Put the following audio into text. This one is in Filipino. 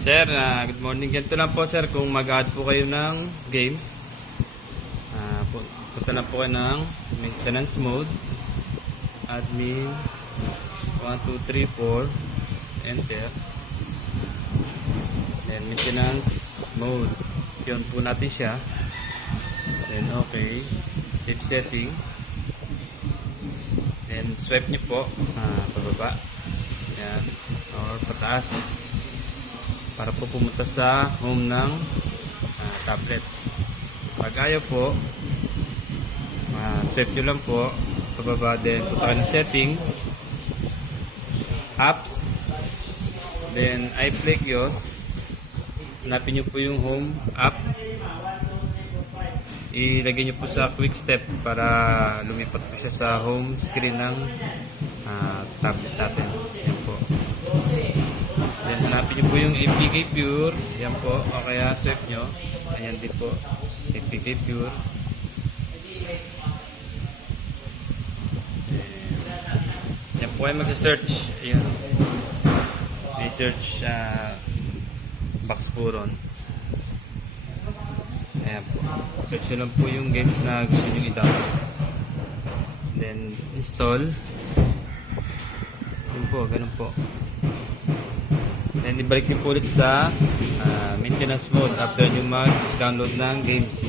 Sir, good morning. Ganito lang po sir, kung mag-add po kayo ng games, punta lang po kayo ng maintenance mode, admin 1, 2, 3, 4, enter, then maintenance mode, yun po natin siya, then okay, save setting, then swipe nyo po, pababa, yan, or pataas, para po pumunta sa home ng tablet. Pag ayaw po, swipe nyo lang po pababa, din punta ng setting, apps, then iPlay Kiosk, hanapin nyo po yung home app, ilagay nyo po sa quick step para lumipat po siya sa home screen ng tablet natin. Yan po. Then hanapin nyo po yung APK Pure, yan po, o kaya swipe nyo, ayan din po, APK Pure. Yan po ay magsa-search, ayan, may search box po ron. Ayan po, search nyo lang po yung games na gusto nyo i-download, then install, yun po, ganun po. Then ibalik nyo po ulit sa maintenance mode after nyo mag-download ng games.